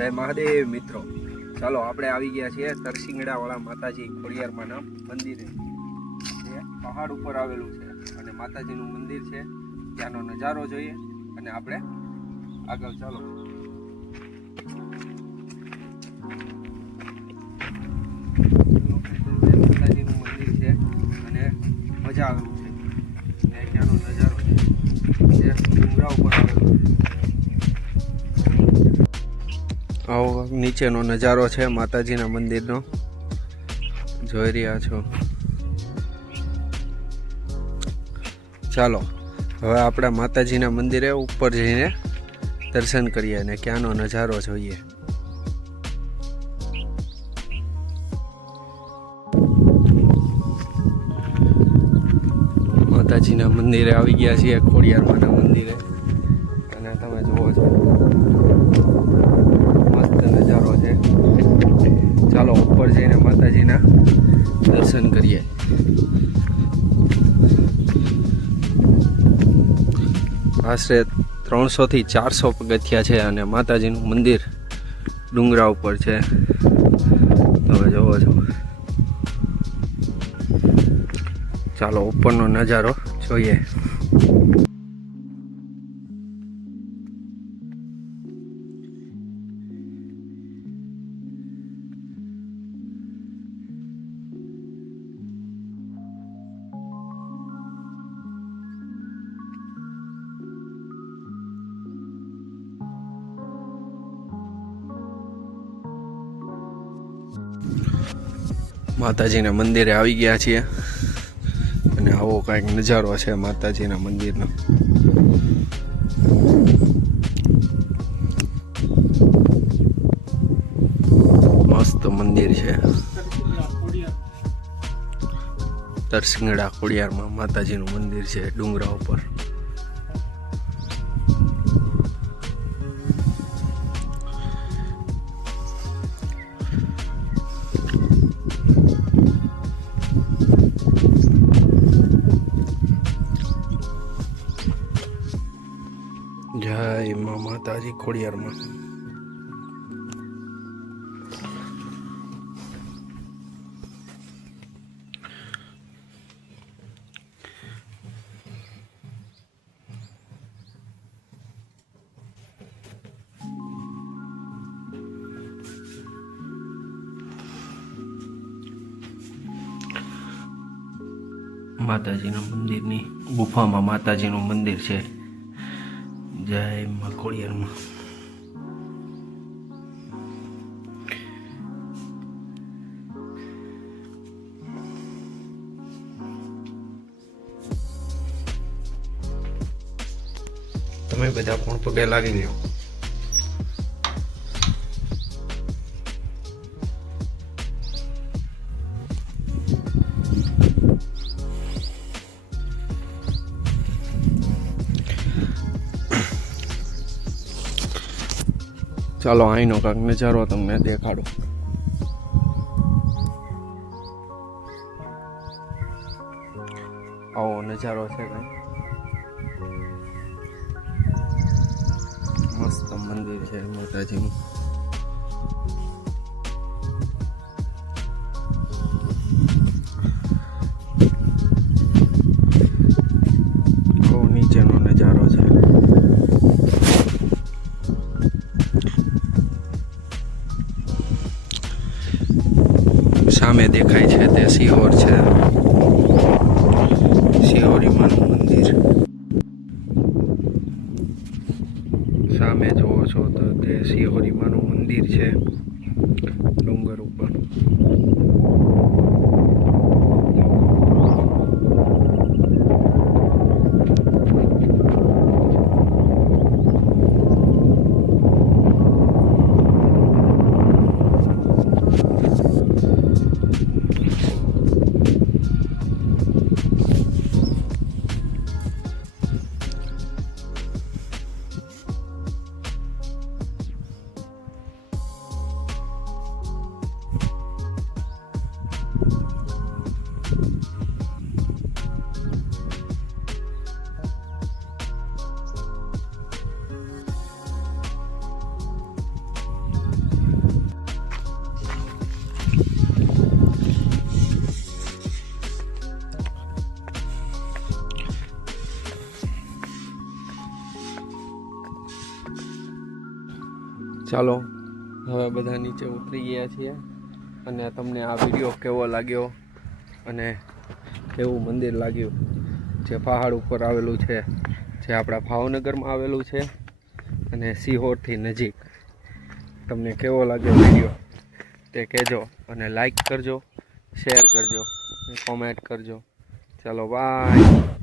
જય મહાદેવ મિત્રો, ચાલો આપણે આવી ગયા છીએ તરસિંગડાવાળા માતાજી ખોડિયારમાંના મંદિરે. જે પહાડ ઉપર આવેલું છે અને માતાજીનું મંદિર છે. ત્યાંનો નજારો જોઈએ અને આપણે આગળ ચાલો. માતાજીનું મંદિર છે અને મજા આવેલું છે. અને ત્યાંનો નજારો છે જે ડુંગરા ઉપર આવેલું છે. આવો નીચેનો નજારો છે માતાજીના મંદિરનો, જોઈ રહ્યા છો. ચાલો હવે આપણે માતાજીના મંદિરે ઉપર જઈને દર્શન કરીએ અને ક્યાંનો નજારો જોઈએ. માતાજીના મંદિરે આવી ગયા છીએ, ખોડિયારમાંના મંદિરે, અને તમે જુઓ છો મસ્ત નજારો છે. ચાલો ઉપર જઈને માતાજીના દર્શન કરીએ. આશરે 300 થી 400 પગથિયા છે અને માતાજીનું મંદિર ડુંગરા ઉપર છે. તમે જોવો છો. ચાલો ઉપરનો નજારો જોઈએ. માતાજીના મંદિરે આવી ગયા છીએ અને આવો કંઈક નજારો છે માતાજીના મંદિરનો. મસ્ત મંદિર છે. તરસિંગડા ખોડિયારમાં માતાજીનું મંદિર છે ડુંગરા ઉપર. જય માતાજી ખોડિયારમાં. માતાજીના મંદિરની ગુફામાં માતાજીનું મંદિર છે. જય મા ખોડિયારમાં. તમે બધા પણ પગે લાગી લ્યો. ચાલો અહીંનો કાંઈક નજારો તમને દેખાડો. આવો નજારો છે કંઈ મસ્ત મંદિર છે માતાજીનું. આવો નીચેનો નજારો છે. સામે દેખાય છે તે સિહોર છે, સિહોરીમાનું મંદિર. સામે જોવો છો તો તે સિહોરીમાનું મંદિર છે ડુંગર ઉપર. ચાલો હવે બધા નીચે ઉતરી ગયા છીએ અને તમને આ વિડીયો કેવો લાગ્યો અને કેવું મંદિર લાગ્યું જે પહાડ ઉપર આવેલું છે, જે આપણા ભાવનગરમાં આવેલું છે અને સિહોરથી નજીક. તમને કેવો લાગ્યો વિડીયો તે કહેજો અને લાઈક કરજો, શેર કરજો, કોમેન્ટ કરજો. ચાલો બાય.